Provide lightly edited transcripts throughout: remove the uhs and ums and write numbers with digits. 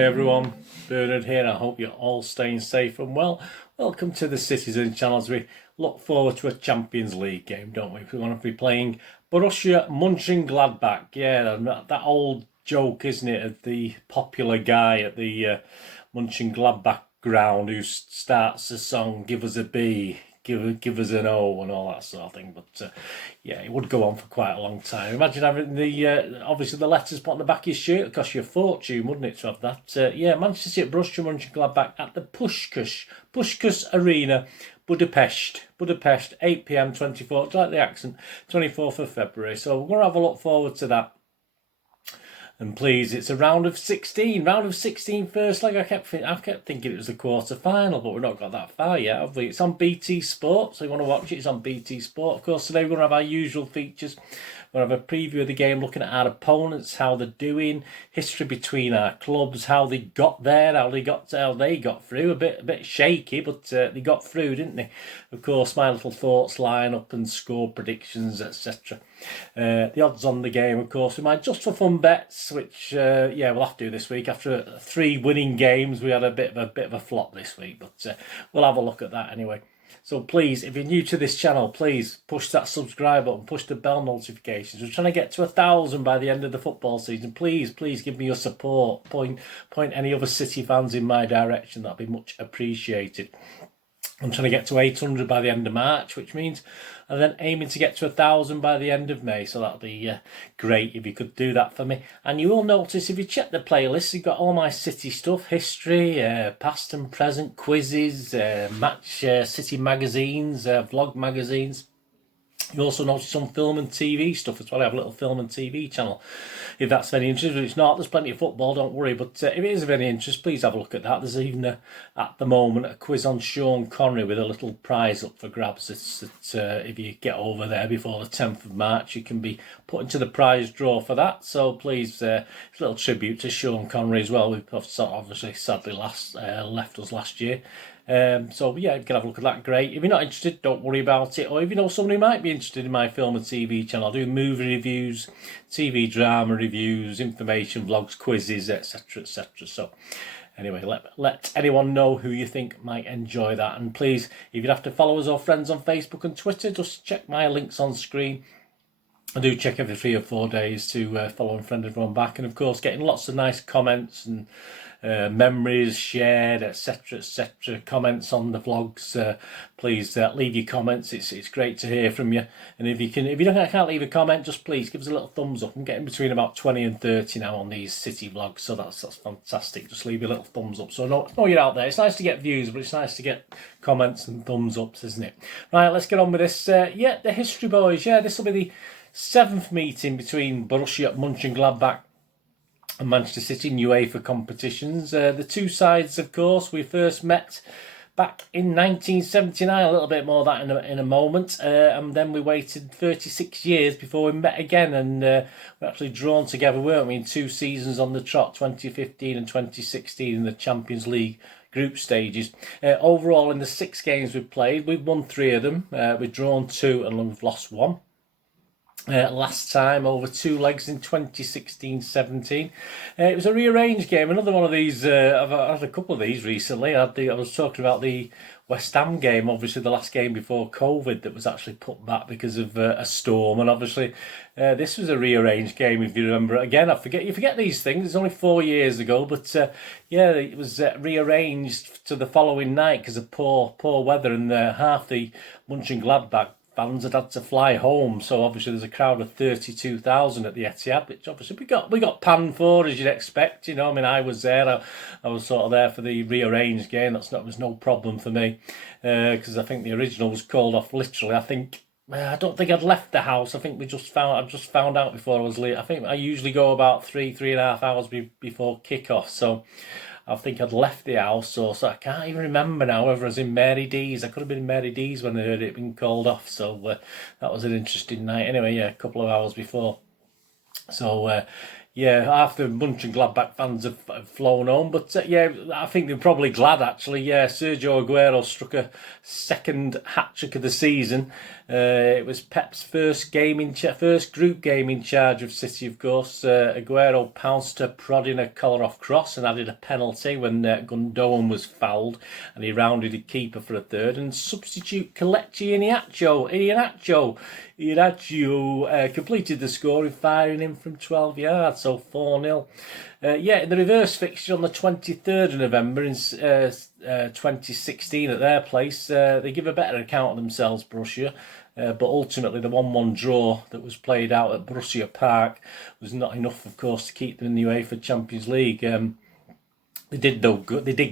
Hi everyone, Bernard here. I hope you're all staying safe and well. Welcome to the Citizen channel as we look forward to a Champions League game, don't we? We want to be playing Borussia Monchengladbach. Yeah, that old joke, isn't it, of the popular guy at the Monchengladbach ground who starts the song "Give us a B, give us an O" and all that sort of thing. But yeah, it would go on for quite a long time. Imagine having the obviously the letters put on the back of your shirt. It'd cost you a fortune, wouldn't it, to have that? Yeah, Manchester City at Borussia Monchengladbach at the Puskás Arena, Budapest, 8 p.m. 24th. Like the accent, 24th of February. So we're going to have a look forward to that. And please, it's a round of 16 first leg. I've kept thinking it was the quarter final, but we've not got that far yet, have we? It's on BT Sport, so you want to watch it, it's on BT Sport. Of course, today we're going to have our usual features. We're going to have a preview of the game, looking at our opponents, how they're doing, history between our clubs, how they got there, how they got through. A bit shaky, but they got through, didn't they? Of course, my little thoughts, line-up and score predictions, etc. The odds on the game, of course, we might just for fun bets, which yeah, we'll have to do this week. After 3 winning games, we had a bit of a flop this week, but we'll have a look at that anyway. So please, if you're new to this channel, please push that subscribe button, push the bell notifications. We're trying to get to 1,000 by the end of the football season. Please give me your support. Point any other City fans in my direction. That'd be much appreciated. I'm trying to get to 800 by the end of March, which means I'm then aiming to get to 1,000 by the end of May. So that'll be great if you could do that for me. And you will notice if you check the playlist, you've got all my City stuff, history, past and present, quizzes, match City magazines, vlog magazines. You also notice some film and TV stuff as well. I have a little film and TV channel, if that's of any interest. If it's not, there's plenty of football, don't worry. But if it is of any interest, please have a look at that. There's even, at the moment, a quiz on Sean Connery with a little prize up for grabs. If you get over there before the 10th of March, you can be put into the prize draw for that. So please, it's a little tribute to Sean Connery as well. We've obviously sadly left us last year. So yeah, you can have a look at that, great. If you're not interested, don't worry about it. Or if you know somebody who might be interested in my film and TV channel, I do movie reviews, TV drama reviews, information vlogs, quizzes, etc, etc. So anyway, let anyone know who you think might enjoy that. And please, if you'd have to follow us or friends on Facebook and Twitter, just check my links on screen. I do check every 3 or 4 days to follow and friend everyone back. And of course, getting lots of nice comments and memories shared, etc, comments on the vlogs. Please leave your comments. It's great to hear from you. And if you can't leave a comment, just please give us a little thumbs up. I'm getting between about 20 and 30 now on these City vlogs, so that's fantastic. Just leave a little thumbs up so I know you're out there. It's nice to get views, but it's nice to get comments and thumbs ups, isn't it? Right, let's get on with this. Yeah, the history boys. Yeah, this will be the 7th meeting between Borussia Monchengladbach and Manchester City in UEFA competitions. The two sides, of course, we first met back in 1979, a little bit more of that in a moment, and then we waited 36 years before we met again, and we're actually drawn together, weren't we, in 2 seasons on the trot, 2015 and 2016 in the Champions League group stages. Overall, in the 6 games we've played, we've won 3 of them, we've drawn 2 and we've lost 1. Last time over 2 legs in 2016-17. It was a rearranged game. Another one of these. I've had a couple of these recently. I was talking about the West Ham game, obviously the last game before COVID that was actually put back because of a storm, and obviously this was a rearranged game, if you remember. Again, you forget these things. It's only 4 years ago, but yeah, it was rearranged to the following night because of poor weather, and half the Mönchengladbach fans had to fly home, so obviously there's a crowd of 32,000 at the Etihad, which obviously we got panned for, as you'd expect. You know, I mean, I was there. I was sort of there for the rearranged game. It was no problem for me, because I think the original was called off literally. I don't think I'd left the house. I think I just found out before I was late. I think I usually go about 3.5 hours before kick-off, so I think I'd left the house, so I can't even remember now whether I was in Mary D's. I could have been in Mary D's when I heard it being called off, so that was an interesting night. Anyway, yeah, a couple of hours before. So, yeah, half the Monchengladbach fans have flown home, but yeah, I think they're probably glad actually. Yeah, Sergio Aguero struck a second hat trick of the season. It was Pep's first group game in charge of City, of course. Aguero pounced a prodding a collar-off cross and added a penalty when Gundogan was fouled, and he rounded the keeper for a third. And substitute Kelechi Iheanacho completed the scoring, firing in from 12 yards, so 4-0. Yeah, in the reverse fixture on the 23rd of November in 2016 at their place, they give a better account of themselves, Borussia. But ultimately, the 1-1 draw that was played out at Borussia Park was not enough, of course, to keep them in the UEFA Champions League. They did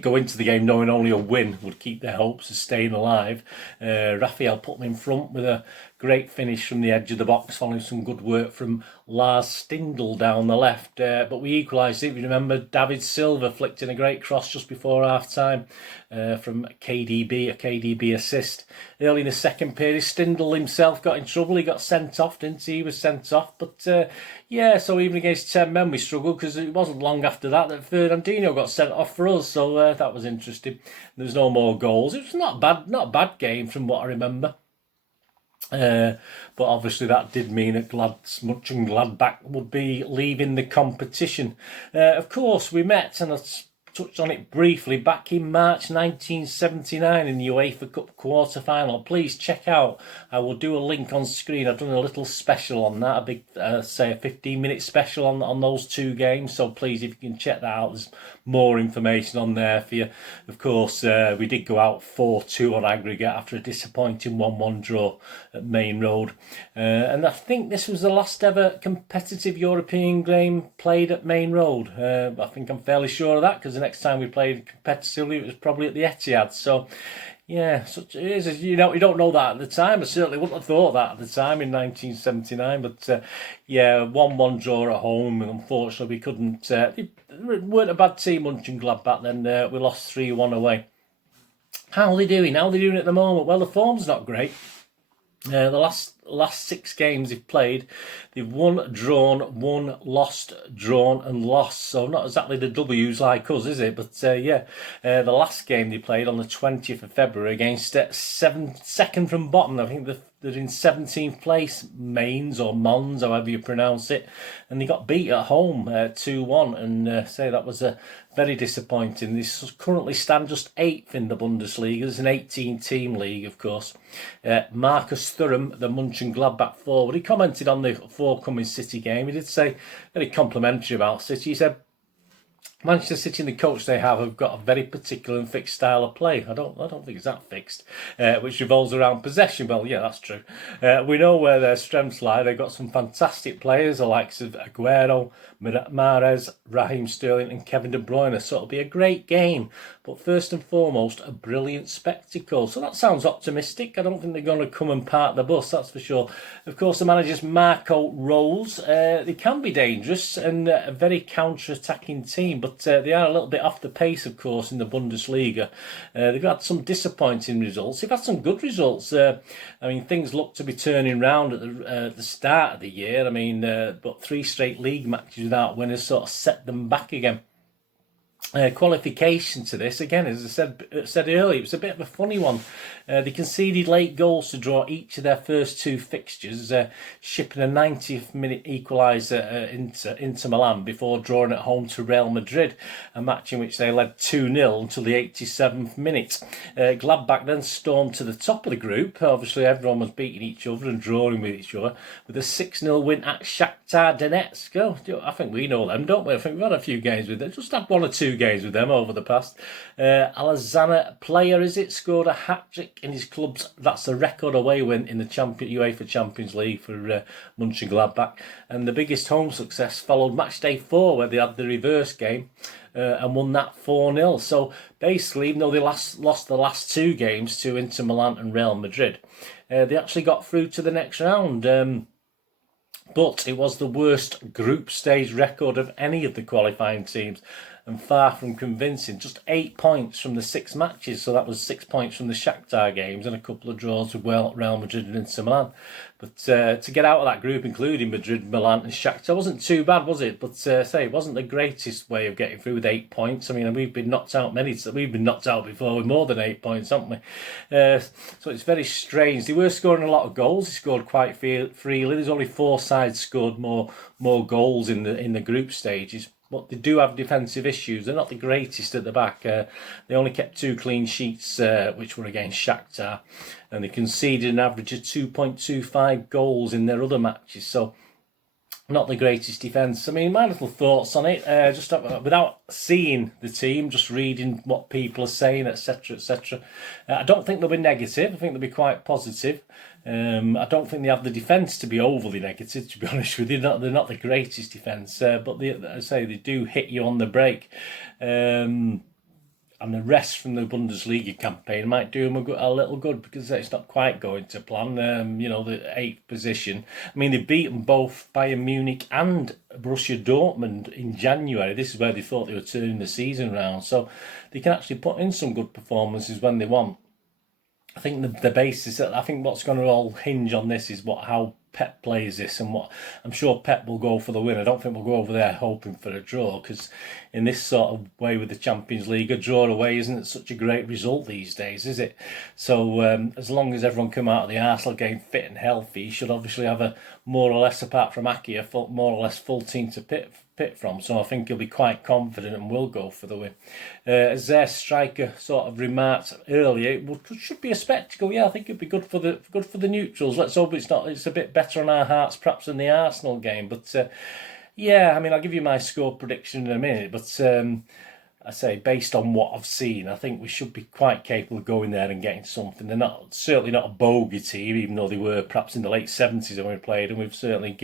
go into the game knowing only a win would keep their hopes of staying alive. Raphael put them in front with a great finish from the edge of the box, following some good work from Lars Stindl down the left. But we equalised it. If you remember, David Silva flicked in a great cross just before half-time from a KDB assist. Early in the second period, Stindl himself got in trouble. He got sent off, didn't he? He was sent off. But yeah, so even against 10 men we struggled, because it wasn't long after that Fernandinho got sent off for us. So that was interesting. There was no more goals. It was not a bad game from what I remember. But obviously that did mean that Monchengladbach would be leaving the competition. Of course, we met, and I touched on it briefly, back in March 1979 in the UEFA Cup quarter-final. Please check out, I will do a link on screen. I've done a little special on that, a big, say a 15-minute special on those two games. So please, if you can check that out, there's more information on there for you. Of course, we did go out 4-2 on aggregate after a disappointing 1-1 draw at Main Road. And I think this was the last ever competitive European game played at Main Road. I think I'm fairly sure of that, because the next time we played competitively, it was probably at the Etihad. So, yeah, such it is. You don't know that at the time. I certainly wouldn't have thought that at the time in 1979. But yeah, 1-1 draw at home, and unfortunately we couldn't. They weren't a bad team, Monchengladbach. Then we lost 3-1 away. How are they doing? How are they doing at the moment? Well, the form's not great. The last 6 games they've played, they've won, drawn, lost, drawn and lost. So not exactly the W's like us, is it? But yeah, the last game they played on the 20th of February against second from bottom. I think they're in 17th place, Mainz or Mons, however you pronounce it, and they got beat at home 2-1. And say that was very disappointing. They currently stand just 8th in the Bundesliga. It's an 18-team league, of course. Marcus Thuram, the Monchengladbach forward, he commented on the forthcoming City game. He did say very complimentary about City. He said, Manchester City and the coach they have got a very particular and fixed style of play. I don't think it's that fixed, which revolves around possession. Well, yeah, that's true. We know where their strengths lie. They've got some fantastic players, the likes of Aguero, Mahrez, Raheem Sterling and Kevin De Bruyne. So it'll be a great game. But first and foremost, a brilliant spectacle. So that sounds optimistic. I don't think they're going to come and park the bus, that's for sure. Of course, the manager's Marco Rose. They can be dangerous and a very counter-attacking team, but they are a little bit off the pace, of course, in the Bundesliga. They've had some disappointing results. They've had some good results. I mean, things look to be turning round at the start of the year. I mean, but 3 straight league matches without winners sort of set them back again. Qualification to this, again, as I said earlier, it was a bit of a funny one. They conceded late goals to draw each of their first 2 fixtures, shipping a 90th minute equaliser into Milan before drawing at home to Real Madrid, a match in which they led 2-0 until the 87th minute. Gladbach then stormed to the top of the group. Obviously, everyone was beating each other and drawing with each other, with a 6-0 win at Shakhtar Donetsk. Oh, I think we know them, don't we? I think we've had a few games with them. Just had 1 or 2 games with them over the past. Alexander Player, scored a hat-trick in his club's, that's the record away win in the UEFA Champions League for Mönchengladbach. And the biggest home success followed match day 4, where they had the reverse game and won that 4-0. So basically, even though they lost the last 2 games to Inter Milan and Real Madrid, they actually got through to the next round. But it was the worst group stage record of any of the qualifying teams. and far from convincing. Just 8 points from the 6 matches, so that was 6 points from the Shakhtar games and a couple of draws with Real Madrid and Inter Milan. But to get out of that group, including Madrid, Milan and Shakhtar, wasn't too bad, was it? But say it wasn't the greatest way of getting through with 8 points. I mean, we've been knocked out we've been knocked out before with more than 8 points, haven't we? So it's very strange. They were scoring a lot of goals. They scored quite freely. There's only 4 sides scored more goals in the group stages. But they do have defensive issues. They're not the greatest at the back. They only kept 2 clean sheets, which were against Shakhtar. And they conceded an average of 2.25 goals in their other matches. So, not the greatest defence. I mean, my little thoughts on it, just without seeing the team, just reading what people are saying, etc., etc. I don't think they'll be negative. I think they'll be quite positive. I don't think they have the defence to be overly negative, to be honest with you. They're not the greatest defence, but they do hit you on the break. And the rest from the Bundesliga campaign might do them a little good, because it's not quite going to plan. The 8th position. I mean, they've beaten both Bayern Munich and Borussia Dortmund in January. This is where they thought they were turning the season round. So they can actually put in some good performances when they want. I think the basis, I think what's going to all hinge on this is how Pep plays this, and what I'm sure Pep will go for the win. I don't think we'll go over there hoping for a draw, because in this sort of way with the Champions League, a draw away isn't such a great result these days, is it? So as long as everyone come out of the Arsenal game fit and healthy, you should obviously have a more or less, apart from Aki, a more or less full team to pit from. So I think he'll be quite confident and will go for the win. As their striker sort of remarked earlier, it should be a spectacle. Yeah, I think it'd be good for the neutrals. Let's hope it's a bit better on our hearts perhaps than the Arsenal game. But yeah, I mean, I'll give you my score prediction in a minute, but I say, based on what I've seen, I think we should be quite capable of going there and getting something. They're certainly not a bogey team, even though they were perhaps in the late 70s when we played, and they've certainly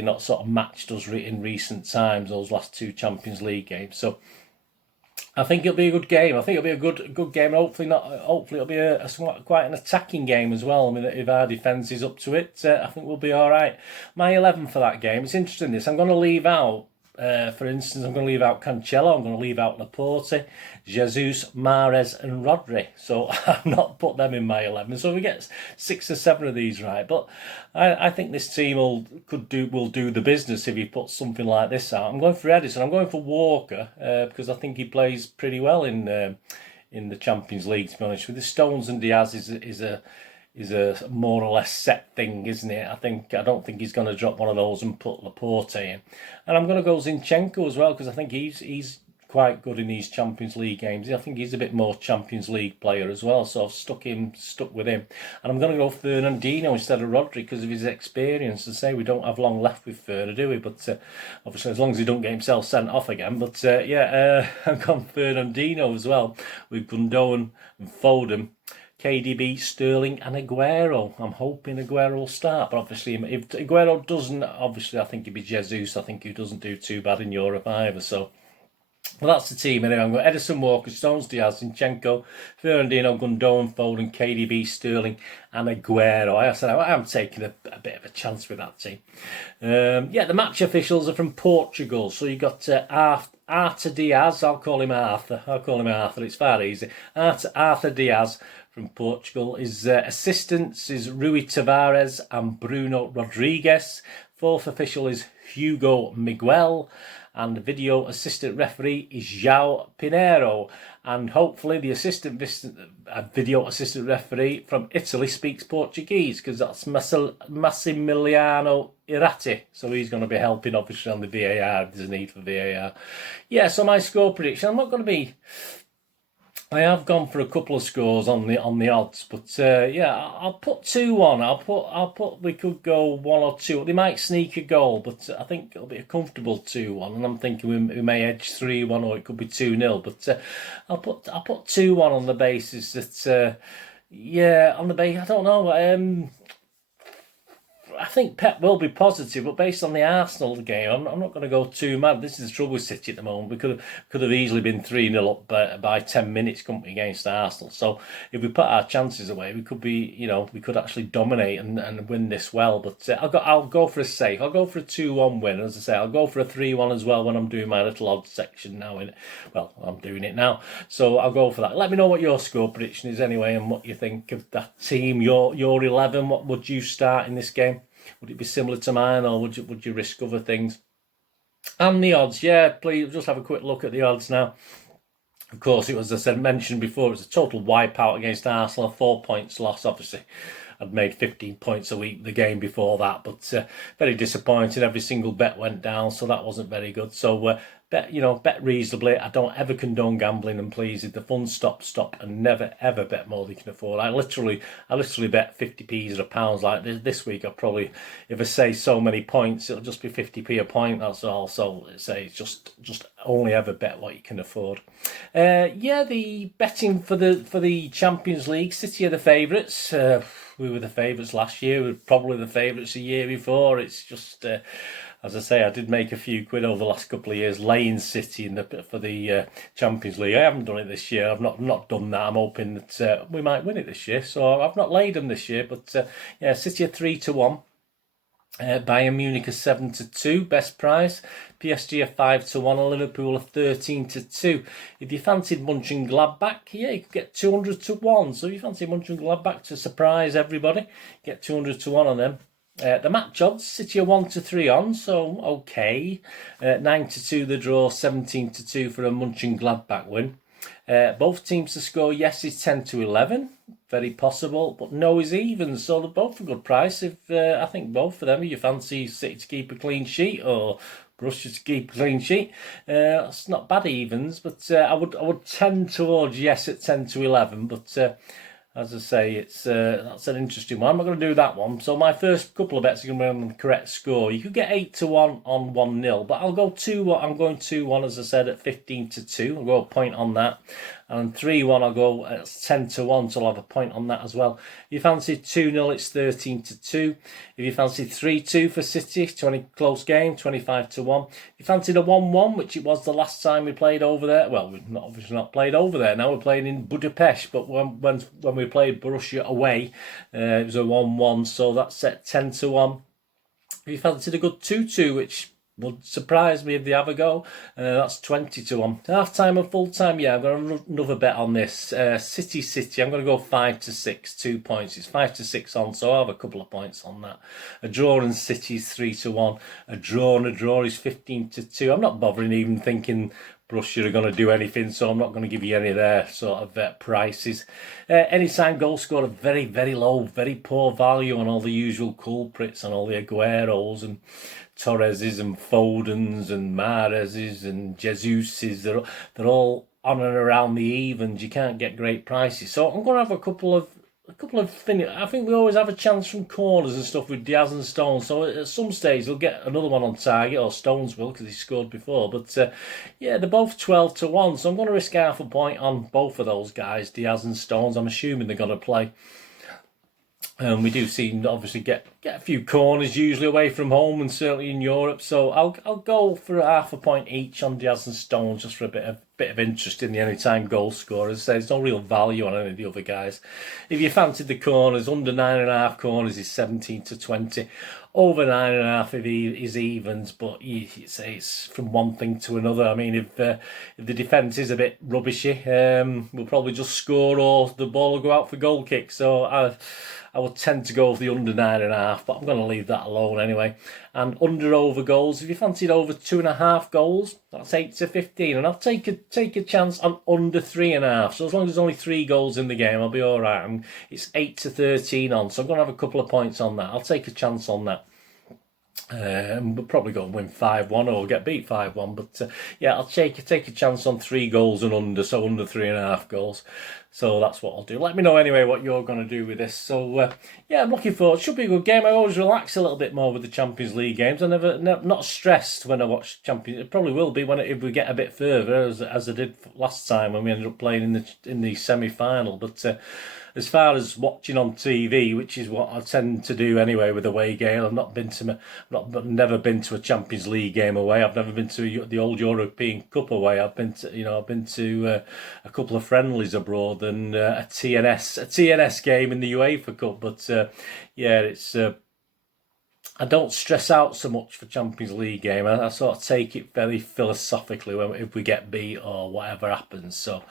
not sort of matched us in recent times, those last 2 Champions League games. So I think it'll be a good game. I think it'll be a good game. Hopefully it'll be quite an attacking game as well. I mean, if our defence is up to it, I think we'll be all right. My 11 for that game. It's interesting. I'm going to leave out. For instance, I'm going to leave out Cancelo, I'm going to leave out Laporte, Jesus, Mahrez and Rodri. So I've not put them in my 11. So we get 6 or 7 of these right. But I think this team will do the business if he puts something like this out. I'm going for Edison. I'm going for Walker because I think he plays pretty well in the Champions League, to be honest with you. Stones and Diaz is a more or less set thing, isn't it? I don't think he's going to drop one of those and put Laporte in. And I'm going to go Zinchenko as well, because I think he's quite good in these Champions League games. I think he's a bit more Champions League player as well, so I've stuck with him. And I'm going to go Fernandinho instead of Rodri because of his experience. To say we don't have long left with Ferner, do we? But obviously, as long as he don't get himself sent off again. But I'm going Fernandinho as well, with Gundogan and Foden, KDB, Sterling and Aguero. I'm hoping Aguero will start, but obviously if Aguero doesn't, obviously I think it'd be Jesus. I think he doesn't do too bad in Europe either. So, well, that's the team anyway. I'm going Edison, Walker, Stones, Diaz, Zinchenko, Fernandinho, Gundogan, Foden, KDB, Sterling and Aguero. I said I'm taking a bit of a chance with that team. The match officials are from Portugal. So you got Arthur Diaz. I'll call him Arthur. It's far easy. Arthur Diaz from Portugal. His assistants is Rui Tavares and Bruno Rodriguez. 4th official is Hugo Miguel. And the video assistant referee is João Pinheiro. And hopefully the video assistant referee from Italy speaks Portuguese, because that's Massimiliano Irati. So he's going to be helping obviously on the VAR if there's a need for VAR. Yeah, so my score prediction, I'm not going to be... I have gone for a couple of scores on the odds, but I'll put 2-1. I'll put we could go 1 or 2. They might sneak a goal, but I think it'll be a comfortable 2-1. And I'm thinking we may edge 3-1, or it could be 2-0. But I'll put 2-1 on the basis that I don't know. I think Pep will be positive, but based on the Arsenal game, I'm not going to go too mad. This is the trouble with City at the moment. We could have easily been 3-0 up by 10 minutes, couldn't we, against Arsenal? So if we put our chances away, we could be, we could actually dominate and win this well. But I'll go for a safe. I'll go for a 2-1 win. As I say, I'll go for a 3-1 as well when I'm doing my little odds section now. Well, I'm doing it now, so I'll go for that. Let me know what your score prediction is anyway, and what you think of that team. Your 11. What would you start in this game? Would it be similar to mine, or would you risk other things? And the odds, yeah, please just have a quick look at the odds now. Of course, it was, as I mentioned before, it was a total wipeout against Arsenal, 4 points loss. Obviously, I'd made 15 points a week the game before that, but very disappointing. Every single bet went down, so that wasn't very good. So bet reasonably. I don't ever condone gambling, and please, if the funds stop, and never ever bet more than you can afford. I literally bet 50p's or £1. Like this week, I probably, if I say so many points, it'll just be 50p a point. That's all. So say just only ever bet what you can afford. The betting for the Champions League, City are the favourites. We were the favourites last year. We were probably the favourites the year before. It's just, as I say, I did make a few quid over the last couple of years laying City for the Champions League. I haven't done it this year. I've not done that. I'm hoping that we might win it this year. So I've not laid them this year. But City are 3-1. Bayern Munich are 7-2, best price. PSG are 5-1, and Liverpool are 13-2. If you fancied Monchengladbach, you could get 200-1. So if you fancy Monchengladbach to surprise everybody, get 200-1 on them. The match odds, City are 1-3 on, so okay. 9-2 the draw, 17-2 for a Monchengladbach win. Both teams to score yes is 10-11, very possible, but no is even, so they're both a good price. If I think both of them, if you fancy City to keep a clean sheet or Borussia to keep a clean sheet, it's not bad evens, but I would tend towards yes at 10-11, but as I say, it's that's an interesting one. I'm not going to do that one. So my first couple of bets are going to be on the correct score. You could get 8-1 on 1-0, but I'll go 2-1. I'm going 2-1, as I said, at 15-2. I'll go a point on that. And 3-1, I'll go at 10-1, so I'll have a point on that as well. If you fancy 2-0, it's 13-2. If you fancy 3-2 for City, 20 close game, 25-1. If you fancied a 1-1, which it was the last time we played over there, well, we've obviously not played over there. Now we're playing in Budapest, but when we played Borussia away, it was a 1-1, so that's at 10-1. If you fancied a good 2-2, which would surprise me if they have a go, that's 20-1. Half time and full time, I've got another bet on this. City, I'm going to go 5-6, 2 points. It's 5-6 on, so I'll have a couple of points on that. A draw and City's 3-1. A draw and a draw is 15-2. I'm not bothering even thinking Borussia are going to do anything, so I'm not going to give you any of their sort of prices. Anytime goal scorer, very, very low, very poor value on all the usual culprits, and all the Agueros and Torreses and Fodens and Mahrezes and Jesuses. They're all on and around the evens. You can't get great prices. So I'm going to have a couple of I think we always have a chance from corners and stuff with Diaz and Stones. So at some stage we'll get another one on target, or Stones will, because he scored before. But they're both 12-1. So I'm going to risk half a point on both of those guys, Diaz and Stones. I'm assuming they're going to play. We do seem to obviously get a few corners usually away from home, and certainly in Europe. So I'll go for half a point each on Diaz and Stones, just for a bit of interest in the anytime goal scorers. There's no real value on any of the other guys. If you fancied the corners, under 9.5 corners is 17-20. Over 9.5 is evens, but you say it's from one thing to another. I mean, if the defence is a bit rubbishy, we'll probably just score, or the ball will go out for goal kick. So I would tend to go for the under 9.5, but I'm going to leave that alone anyway. And under over goals, if you fancied over 2.5 goals, that's 8-15, and I'll take a chance on under 3.5. So as long as there's only 3 goals in the game, I'll be all right. It's 8-13 on, so I'm going to have a couple of points on that. I'll take a chance on that. We'll probably go and win 5-1 or get beat 5-1, but I'll take a chance on 3 goals and under, so under 3.5 goals. So that's what I'll do. Let me know anyway what you're going to do with this. So yeah, I'm looking forward. It should be a good game. I always relax a little bit more with the Champions League games. I not stressed when I watch Champions. It probably will be if we get a bit further, as I did last time when we ended up playing in the semi-final. But as far as watching on TV, which is what I tend to do anyway with away game, I've never been to a Champions League game away. I've never been to the old European Cup away. I've been to a couple of friendlies abroad and a TNS game in the UEFA Cup. But yeah, it's. I don't stress out so much for Champions League game. I sort of take it very philosophically if we get beat or whatever happens. So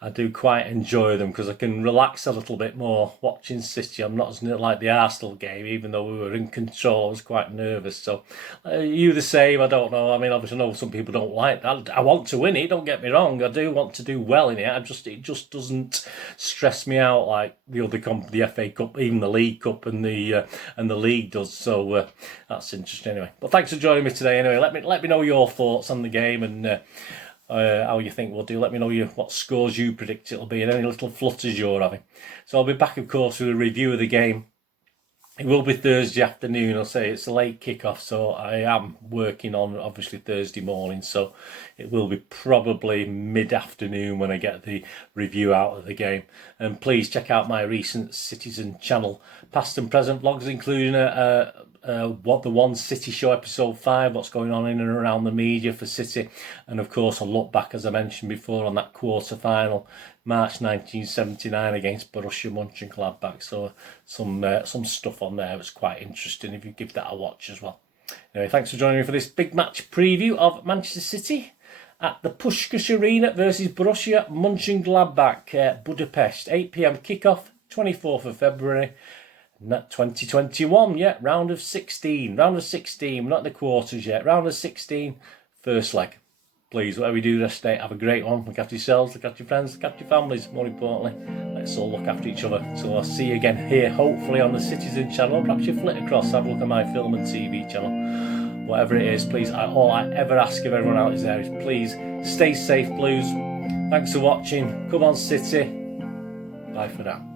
I do quite enjoy them because I can relax a little bit more watching City. I'm not as like the Arsenal game, even though we were in control. I was quite nervous. So you the same? I don't know. I mean, obviously, I know some people don't like that. I want to win it. Don't get me wrong. I do want to do well in it. It just doesn't stress me out like the FA Cup, even the League Cup and the league does. So that's interesting anyway. But thanks for joining me today anyway. Let me know your thoughts on the game and how you think we'll do. Let me know what scores you predict it'll be and any little flutters you're having. So I'll be back, of course, with a review of the game. It will be Thursday afternoon. I'll say it's a late kickoff, so I am working on obviously Thursday morning. So it will be probably mid-afternoon when I get the review out of the game. And please check out my recent Citizen channel, past and present vlogs, including what the One City Show episode 5, what's going on in and around the media for City, and of course a look back, as I mentioned before, on that quarter final, March 1979 against Borussia Monchengladbach. So some stuff on there was quite interesting if you give that a watch as well. Anyway, thanks for joining me for this big match preview of Manchester City at the Puskás Arena versus Borussia Monchengladbach, Budapest, 8 p.m. kickoff, 24th of February. 2021, yeah, round of 16. We're not in the quarters yet. Round of 16, first leg. Please, whatever you do this day, have a great one. Look after yourselves, look after your friends, look after your families. More importantly, let's all look after each other. So I'll see you again here, hopefully on the Citizen channel. Perhaps you flit across, have a look at my film and TV channel. Whatever it is, please, all I ever ask of everyone out there is please stay safe, Blues. Thanks for watching. Come on, City. Bye for now.